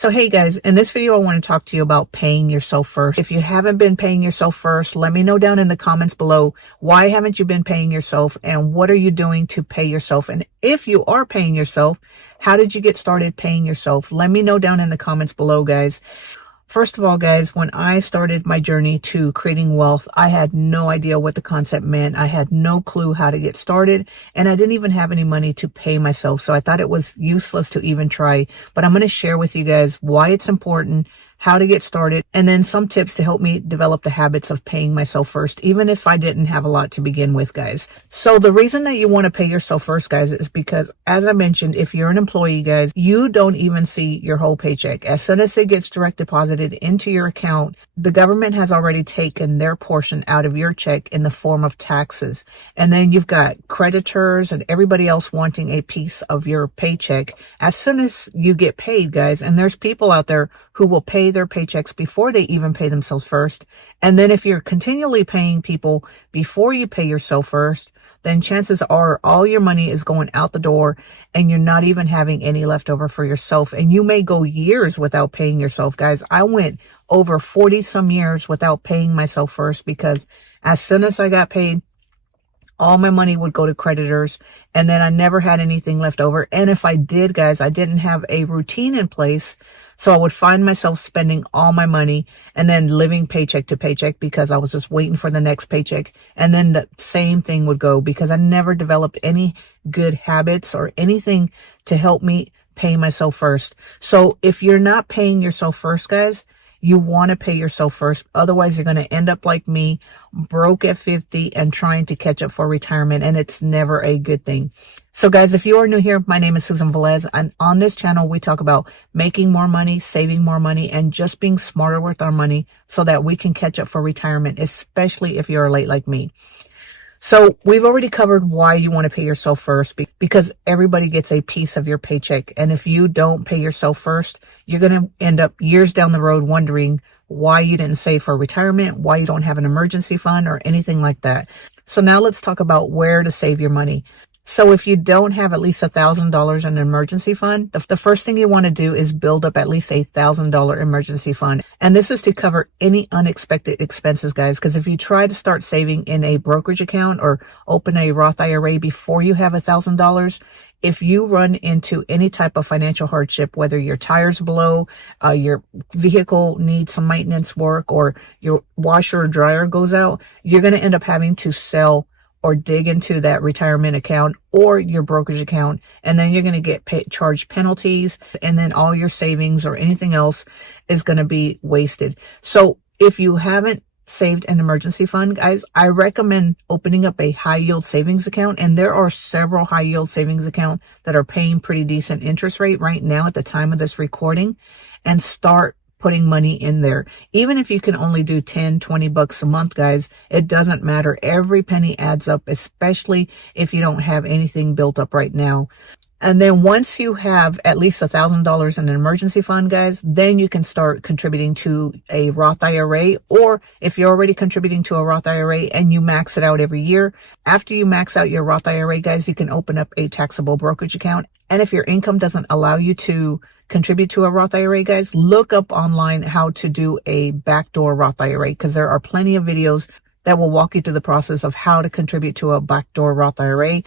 So hey guys, in this video I want to talk to you about paying yourself first. If you haven't been paying yourself first, let me know down in the comments below, why haven't you been paying yourself and what are you doing to pay yourself? And if you are paying yourself, how did you get started paying yourself? Let me know down in the comments below, guys. First of all, guys, when I started my journey to creating wealth, I had no idea what the concept meant. I had no clue how to get started, and I didn't even have any money to pay myself. So I thought it was useless to even try. But I'm going to share with you guys why it's important, how to get started, and then some tips to help me develop the habits of paying myself first, even if I didn't have a lot to begin with, guys. So the reason that you want to pay yourself first, guys, is because, as I mentioned, if you're an employee, guys, you don't even see your whole paycheck. As soon as it gets direct deposited into your account, the government has already taken their portion out of your check in the form of taxes. And then you've got creditors and everybody else wanting a piece of your paycheck as soon as you get paid, guys. And there's people out there who will pay their paychecks before they even pay themselves first. And then if you're continually paying people before you pay yourself first, then chances are all your money is going out the door and you're not even having any left over for yourself. And you may go years without paying yourself, guys. I went over 40 some years without paying myself first because as soon as I got paid, all my money would go to creditors, and then I never had anything left over. And if I did, guys, I didn't have a routine in place. So I would find myself spending all my money and then living paycheck to paycheck because I was just waiting for the next paycheck. And then the same thing would go because I never developed any good habits or anything to help me pay myself first. So if you're not paying yourself first, guys, you want to pay yourself first. Otherwise, you're going to end up like me, broke at 50 and trying to catch up for retirement. And it's never a good thing. So guys, if you are new here, my name is Susan Velez. And on this channel, we talk about making more money, saving more money, and just being smarter with our money so that we can catch up for retirement, especially if you're late like me. So we've already covered why you want to pay yourself first, because everybody gets a piece of your paycheck. And if you don't pay yourself first, you're going to end up years down the road wondering why you didn't save for retirement, why you don't have an emergency fund or anything like that. So now let's talk about where to save your money. So if you don't have at least $1,000 in an emergency fund, the first thing you want to do is build up at least $1,000 emergency fund. And this is to cover any unexpected expenses, guys, because if you try to start saving in a brokerage account or open a Roth IRA before you have $1,000, if you run into any type of financial hardship, whether your tires blow, your vehicle needs some maintenance work, or your washer or dryer goes out, you're going to end up having to sell or dig into that retirement account or your brokerage account. And then you're going to get charged penalties, and then all your savings or anything else is going to be wasted. So if you haven't saved an emergency fund, guys, I recommend opening up a high yield savings account. And there are several high yield savings accounts that are paying pretty decent interest rate right now at the time of this recording, and start putting money in there. Even if you can only do 10, 20 bucks a month, guys, it doesn't matter. Every penny adds up, especially if you don't have anything built up right now. And then once you have at least $1,000 in an emergency fund, guys, then you can start contributing to a Roth IRA. Or if you're already contributing to a Roth IRA and you max it out every year, after you max out your Roth IRA, guys, you can open up a taxable brokerage account. And if your income doesn't allow you to contribute to a Roth IRA, guys, look up online how to do a backdoor Roth IRA, because there are plenty of videos that will walk you through the process of how to contribute to a backdoor Roth IRA.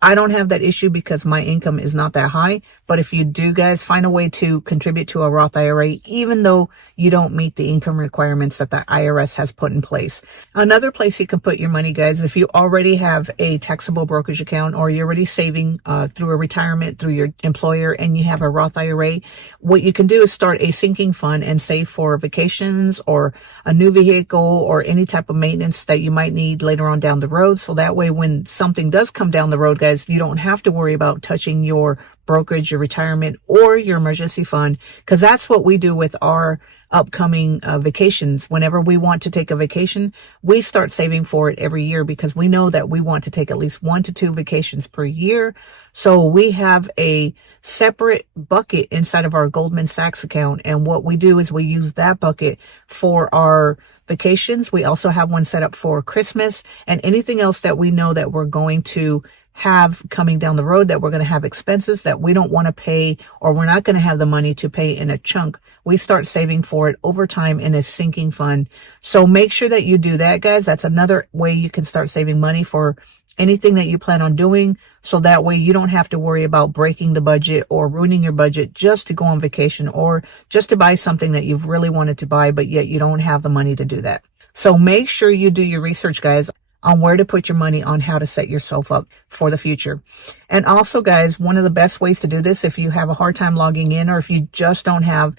I don't have that issue because my income is not that high. But if you do, guys, find a way to contribute to a Roth IRA, even though you don't meet the income requirements that the IRS has put in place. Another place you can put your money, guys, if you already have a taxable brokerage account or you're already saving through a retirement through your employer and you have a Roth IRA, what you can do is start a sinking fund and save for vacations or a new vehicle or any type of maintenance that you might need later on down the road. So that way, when something does come down the road, guys, you don't have to worry about touching your brokerage, your retirement, or your emergency fund, because that's what we do with our upcoming vacations. Whenever we want to take a vacation, we start saving for it every year because we know that we want to take at least 1 to 2 vacations per year. So we have a separate bucket inside of our Goldman Sachs account. And what we do is we use that bucket for our vacations. We also have one set up for Christmas and anything else that we know that we're going to have coming down the road, that we're going to have expenses that we don't want to pay, or we're not going to have the money to pay in a chunk. We start saving for it over time in a sinking fund. So make sure that you do that, guys. That's another way you can start saving money for anything that you plan on doing. So that way you don't have to worry about breaking the budget or ruining your budget just to go on vacation or just to buy something that you've really wanted to buy, but yet you don't have the money to do that. So make sure you do your research, guys, on where to put your money, on how to set yourself up for the future. And also, guys, one of the best ways to do this, if you have a hard time logging in, or if you just don't have,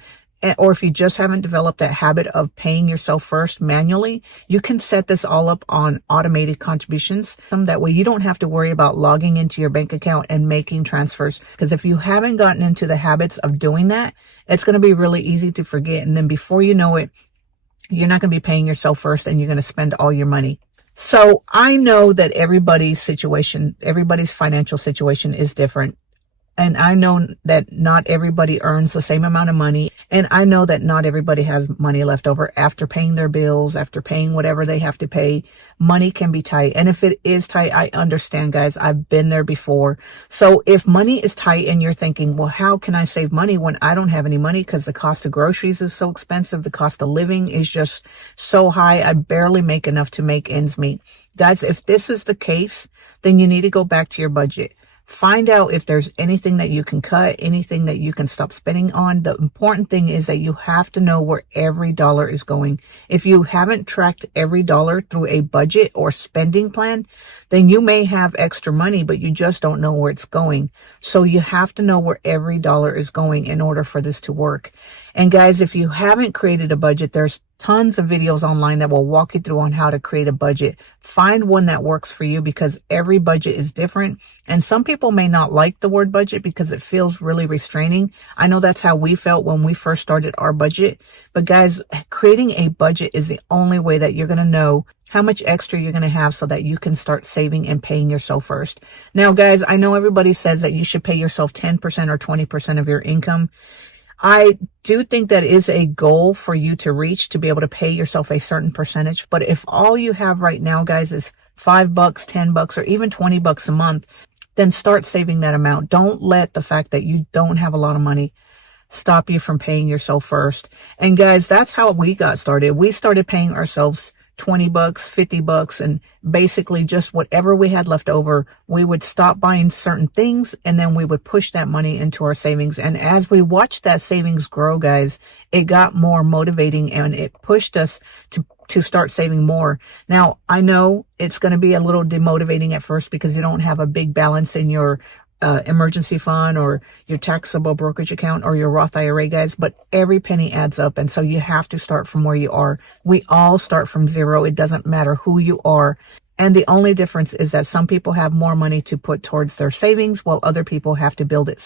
or if you just haven't developed that habit of paying yourself first manually, you can set this all up on automated contributions. That way you don't have to worry about logging into your bank account and making transfers. Because if you haven't gotten into the habits of doing that, it's going to be really easy to forget. And then before you know it, you're not going to be paying yourself first and you're going to spend all your money. So I know that everybody's financial situation is different. And I know that not everybody earns the same amount of money. And I know that not everybody has money left over after paying their bills, after paying whatever they have to pay. Money can be tight. And if it is tight, I understand, guys. I've been there before. So if money is tight and you're thinking, well, how can I save money when I don't have any money? Because the cost of groceries is so expensive. The cost of living is just so high. I barely make enough to make ends meet. Guys, if this is the case, then you need to go back to your budget. Find out if there's anything that you can cut, anything that you can stop spending on. The important thing is that you have to know where every dollar is going. If you haven't tracked every dollar through a budget or spending plan, then you may have extra money, but you just don't know where it's going. So you have to know where every dollar is going in order for this to work. And guys, if you haven't created a budget, there's tons of videos online that will walk you through on how to create a budget. Find one that works for you, because every budget is different. And some people may not like the word budget because it feels really restraining. I know that's how we felt when we first started our budget. But guys, creating a budget is the only way that you're going to know how much extra you're going to have so that you can start saving and paying yourself first. Now, guys, I know everybody says that you should pay yourself 10% or 20% of your income. I do think that is a goal for you to reach, to be able to pay yourself a certain percentage. But if all you have right now, guys, is $5, $10, or even $20 a month, then start saving that amount. Don't let the fact that you don't have a lot of money stop you from paying yourself first. And guys, that's how we got started. We started paying ourselves $20, $50, and basically just whatever we had left over, we would stop buying certain things and then we would push that money into our savings. And as we watched that savings grow, guys, it got more motivating and it pushed us to start saving more. Now, I know it's going to be a little demotivating at first because you don't have a big balance in your emergency fund or your taxable brokerage account or your Roth IRA, guys, but every penny adds up. And so you have to start from where you are. We all start from zero. It doesn't matter who you are. And the only difference is that some people have more money to put towards their savings while other people have to build it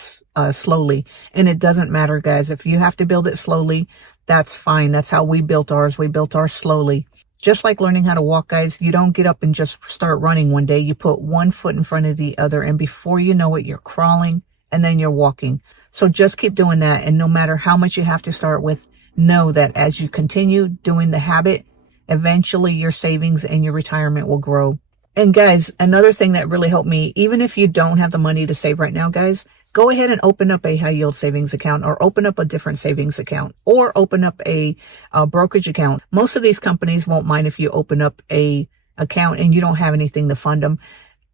slowly. And it doesn't matter, guys. If you have to build it slowly, that's fine. That's how we built ours. We built ours slowly. Just like learning how to walk, guys, you don't get up and just start running one day. You put one foot in front of the other, and before you know it, you're crawling and then you're walking. So just keep doing that. And no matter how much you have to start with, know that as you continue doing the habit, eventually your savings and your retirement will grow. And guys, another thing that really helped me, even if you don't have the money to save right now, guys, go ahead and open up a high yield savings account, or open up a different savings account, or open up a brokerage account. Most of these companies won't mind if you open up a account and you don't have anything to fund them.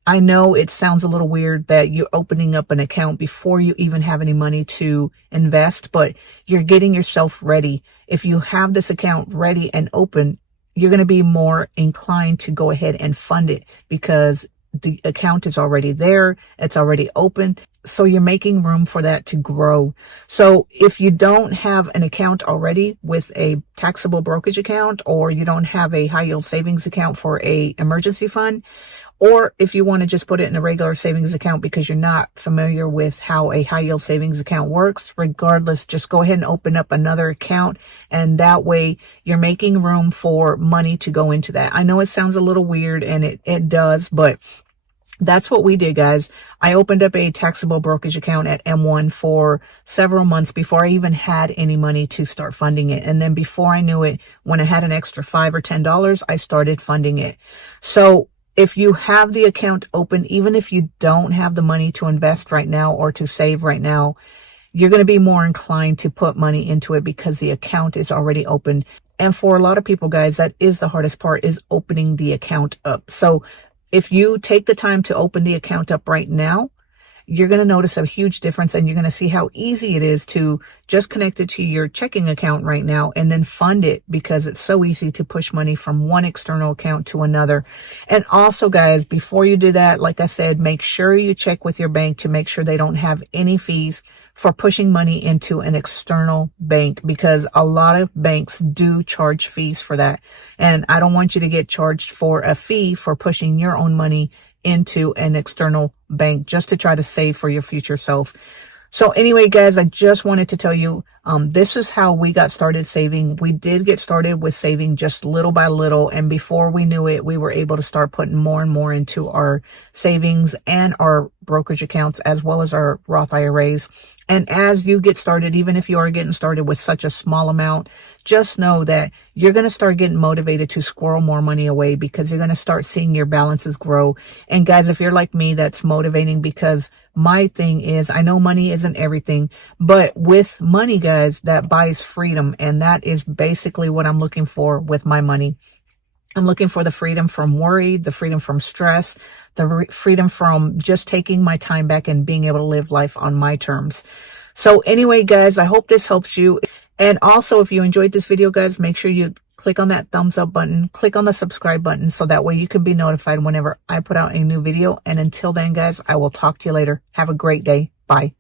I know it sounds a little weird that you're opening up an account before you even have any money to invest, but you're getting yourself ready. If you have this account ready and open, you're going to be more inclined to go ahead and fund it because the account is already there. It's already open. So you're making room for that to grow. So if you don't have an account already with a taxable brokerage account, or you don't have a high yield savings account for a emergency fund, or if you want to just put it in a regular savings account because you're not familiar with how a high yield savings account works, regardless, just go ahead and open up another account. And that way you're making room for money to go into that. I know it sounds a little weird, and it does, but that's what we did, guys. I opened up a taxable brokerage account at M1 for several months before I even had any money to start funding it. And then before I knew it, when I had an extra $5 or $10, I started funding it. So if you have the account open, even if you don't have the money to invest right now or to save right now, you're going to be more inclined to put money into it because the account is already open. And for a lot of people, guys, that is the hardest part, is opening the account up. So if you take the time to open the account up right now, you're going to notice a huge difference, and you're going to see how easy it is to just connect it to your checking account right now and then fund it, because it's so easy to push money from one external account to another. And also, guys, before you do that, like I said, make sure you check with your bank to make sure they don't have any fees for pushing money into an external bank, because a lot of banks do charge fees for that. And I don't want you to get charged for a fee for pushing your own money into an external bank just to try to save for your future self. So anyway, guys, I just wanted to tell you, this is how we got started saving. We did get started with saving just little by little. And before we knew it, we were able to start putting more and more into our savings and our brokerage accounts, as well as our Roth IRAs. And as you get started, even if you are getting started with such a small amount, just know that you're going to start getting motivated to squirrel more money away, because you're going to start seeing your balances grow. And guys, if you're like me, that's motivating, because my thing is, I know money isn't everything, but with money, guys, that buys freedom. And that is basically what I'm looking for with my money. I'm looking for the freedom from worry, the freedom from stress, the freedom from just taking my time back and being able to live life on my terms. So anyway, guys, I hope this helps you. And also, if you enjoyed this video, guys, make sure you click on that thumbs up button, click on the subscribe button, so that way you can be notified whenever I put out a new video. And until then, guys, I will talk to you later. Have a great day. Bye.